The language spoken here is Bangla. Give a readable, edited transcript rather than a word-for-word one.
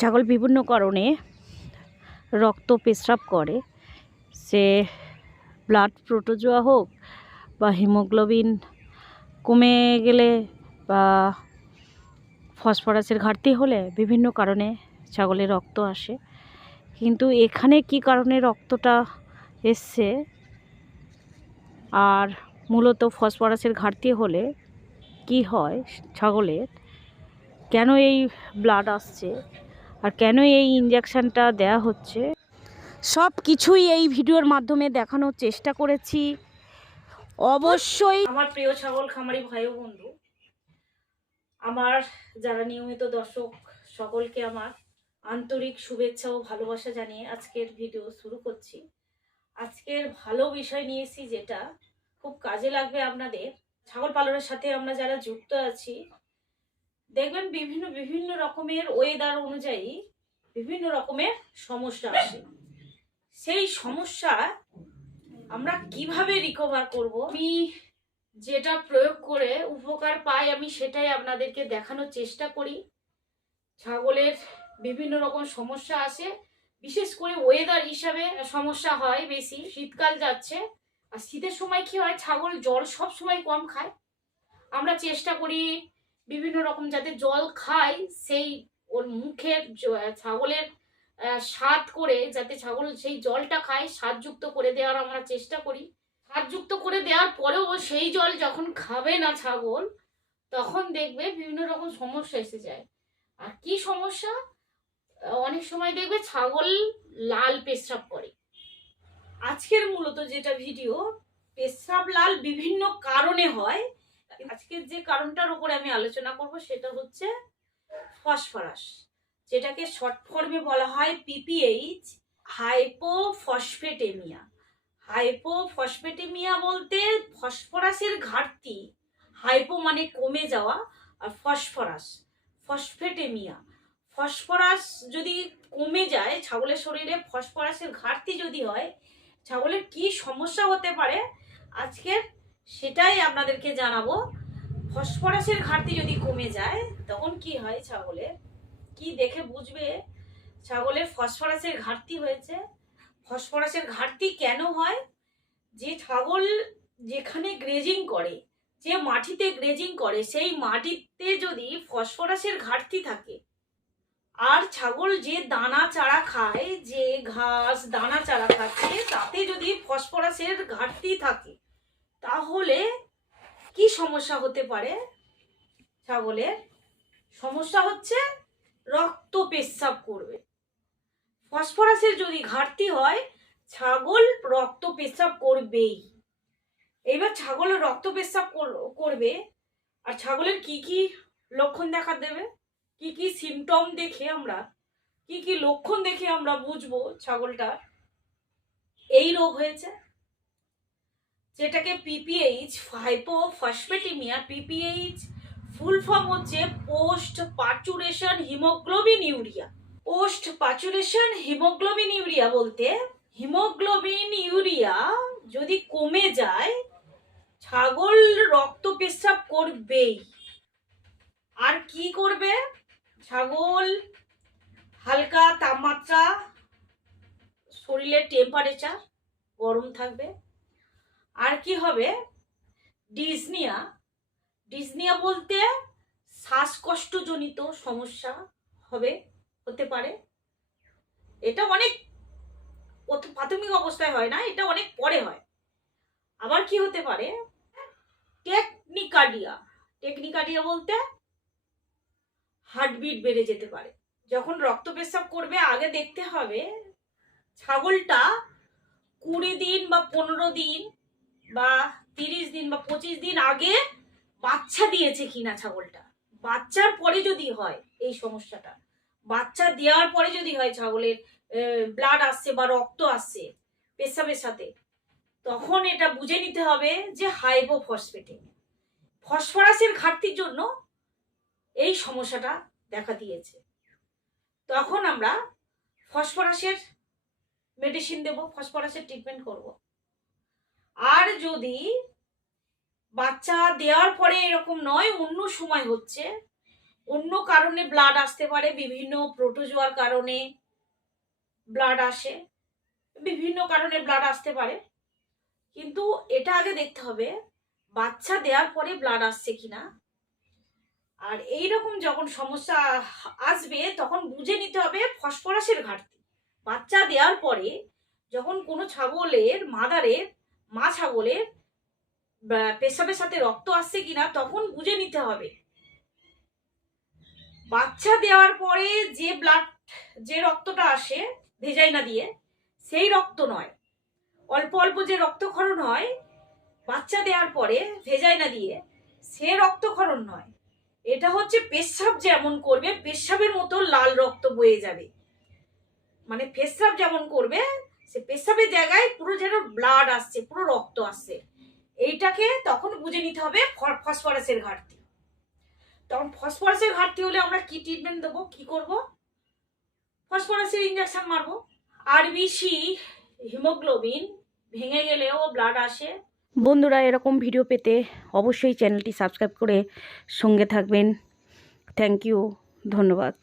ছাগল বিভিন্ন কারণে রক্ত পেশাব করে, সে ব্লাড প্রোটোজোয়া হোক বা হিমোগ্লোবিন কমে গেলে বা ফসফরাসের ঘাটতি হলে বিভিন্ন কারণে ছাগলের রক্ত আসে। কিন্তু এখানে কি কারণে রক্তটা এসছে আর মূলত ফসফরাসের ঘাটতি হলে কি হয় ছাগলের, কেন এই ব্লাড আসছে আর কেন এই ইঞ্জেকশনটা দেয়া হচ্ছে, সব কিছুই এই ভিডিওর মাধ্যমে দেখানোর চেষ্টা করেছি। অবশ্যই আমার প্রিয় ছাগল খামারি ভাই ও বন্ধু, আমার যারা নিয়মিত দর্শক সকলকে আমার আন্তরিক শুভেচ্ছা ও ভালোবাসা জানিয়ে আজকের ভিডিও শুরু করছি। আজকের ভালো বিষয় নিয়েছি, যেটা খুব কাজে লাগবে আপনাদের। ছাগল পালনের সাথে আমরা যারা যুক্ত আছি, দেখবেন বিভিন্ন রকমের ওয়েদার অনুযায়ী বিভিন্ন রকমের সমস্যা আসে। সেই সমস্যা আমরা কিভাবে রিকভার করব, আমি যেটা প্রয়োগ করে উপকার পাই আমি সেটাই আপনাদেরকে দেখানোর চেষ্টা করি। ছাগলের বিভিন্ন রকম সমস্যা আসে, বিশেষ করে ওয়েদার হিসাবে সমস্যা হয় বেশি। শীতকাল যাচ্ছে, আর শীতের সময় কি হয়, ছাগল জল সব সময় কম খায়। আমরা চেষ্টা করি বিভিন্ন রকম যাতে জল খায়, সেই ওর মুখের ছাগলের স্বাদ করে যাতে ছাগল সেই জলটা খায়, স্বাদযুক্ত করে দেওয়ার আমরা চেষ্টা করি। স্বাদযুক্ত করে দেওয়ার পরেও সেই জল যখন খাবে না ছাগল, তখন দেখবে বিভিন্ন রকম সমস্যা এসে যায়। আর কি সমস্যা, অনেক সময় দেখবে ছাগল লাল পেশাব করে। আজকের মূলত যেটা ভিডিও, পেশাব লাল বিভিন্ন কারণে হয়। আজকের যে কারণটার উপরে আমি আলোচনা করব সেটা হচ্ছে ফসফরাস, যেটাকে শর্ট ফর্মে বলা হয় পিপিএইচ, হাইপোফসফেটেমিয়া। হাইপোফসফেটেমিয়া বলতে ফসফরাসের ঘাটতি, হাইপো মানে কমে যাওয়া, আর ফসফরাস ফসফেটেমিয়া। ফসফরাস যদি কমে যায় ছাগলের শরীরে, ফসফরাসের ঘাটতি যদি হয়, ছাগলের কি সমস্যা হতে পারে আজকের সেটাই আপনাদেরকে জানাবো। ফসফরাসের ঘাটতি যদি কমে যায় তখন কি হয়, ছাগলের কি দেখে বুঝবে ছাগলের ফসফরাসের ঘাটতি হয়েছে। ফসফরাসের ঘাটতি কেন হয়, যে ছাগল যেখানে গ্রেজিং করে, যে মাটিতে গ্রেজিং করে, সেই মাটিতে যদি ফসফরাসের ঘাটতি থাকে, আর ছাগল যে দানা চারা খায়, যে ঘাস দানা চারা খাচ্ছে, তাতে যদি ফসফরাসের ঘাটতি থাকে, তাহলে কি সমস্যা হতে পারে ছাগলের? সমস্যা হচ্ছে রক্ত পেশাব করবে। ফসফরাসের যদি ঘাটতি হয়, ছাগল রক্ত পেশাব করবেই। এইবার ছাগল রক্ত পেশাব করবে, আর ছাগলের কি কি লক্ষণ দেখা দেবে, কি কি সিমটম দেখে আমরা, কি কি লক্ষণ দেখে আমরা বুঝবো ছাগলটা এই রোগ হয়েছে, যেটাকে PPH, hypophosphataemia. PPH full form হচ্ছে post parturition haemoglobin urea. Post parturition haemoglobin urea বলতে হিমোগ্লোবিন ইউরিয়া যদি কমে যায়, ছাগল রক্ত পেশাব করবেই। আর কি করবে, ছাগল হালকা তাপমাত্রা, শরীরের টেম্পারেচার গরম থাকবে। আর কি হবে, ডিসনিয়া। ডিসনিয়া বলতে শ্বাসকষ্টজনিত সমস্যা হতে পারে। এটা অনেক প্রাথমিক অবস্থায় হয় না, এটা অনেক পরে হয়। আবার কি হতে পারে, টেকনিকার্ডিয়া। টেকনিকার্ডিয়া বলতে হার্টবিট বেড়ে যেতে পারে। যখন রক্ত পেশাব করবে, আগে দেখতে হবে ছাগলটা 20 দিন বা 15 দিন বা 30 দিন বা 25 দিন আগে বাচ্চা দিয়েছে কিনা ছাগলটা। বাচ্চার পরে যদি হয় এই সমস্যাটা, বাচ্চা দেওয়ার পরে যদি হয় ছাগলের ব্লাড আসছে বা রক্ত আসছে পেশাবের সাথে, তখন এটা বুঝে নিতে হবে যে হাইপোফসফেটেমিয়া, ফসফরাসের ঘাটতির জন্য এই সমস্যাটা দেখা দিয়েছে। তখন আমরা ফসফরাসের মেডিসিন দেব, ফসফরাসের ট্রিটমেন্ট করব। আর যদি বাচ্চা দেওয়ার পরে এরকম নয়, অন্য সময় হচ্ছে, অন্য কারণে ব্লাড আসতে পারে, বিভিন্ন প্রোটোজোয়ার কারণে ব্লাড আসে, বিভিন্ন কারণে ব্লাড আসতে পারে। কিন্তু এটা আগে দেখতে হবে বাচ্চা দেওয়ার পরে ব্লাড আসছে কিনা। আর এইরকম যখন সমস্যা আসবে তখন বুঝে নিতে হবে ফসফরাসের ঘাটতি। বাচ্চা দেওয়ার পরে যখন কোনো ছাগলের মা ছাগলের পেশাবের সাথে রক্ত আসছে কিনা তখন বুঝে নিতে হবে। বাচ্চা দেওয়ার পরে যে রক্তটা আসে ভেজাইনা দিয়ে, সেই রক্ত নয়। অল্প অল্প যে রক্তক্ষরণ হয় বাচ্চা দেওয়ার পরে ভেজাইনা দিয়ে, সে রক্তক্ষরণ নয়। এটা হচ্ছে পেশাব যেমন করবে, পেশাবের মতো লাল রক্ত বয়ে যাবে। মানে পেশাব যেমন করবে, সে পেশাবের জায়গায় পুরো যেন ব্লাড আসছে, পুরো রক্ত আসছে। এইটাকে তখন বুঝে নিতে হবে ফসফরাসের ঘাটতি। তখন ফসফরাসের ঘাটতি হলে আমরা কি ট্রিটমেন্ট দেবো, কি করব? ফসফরাসের ইঞ্জেকশন মারবো। আরবিসি হিমোগ্লোবিন ভেঙে গেলেও ব্লাড আসে। বন্ধুরা, এরকম ভিডিও পেতে অবশ্যই চ্যানেলটি সাবস্ক্রাইব করে সঙ্গে থাকবেন। থ্যাংক ইউ, ধন্যবাদ।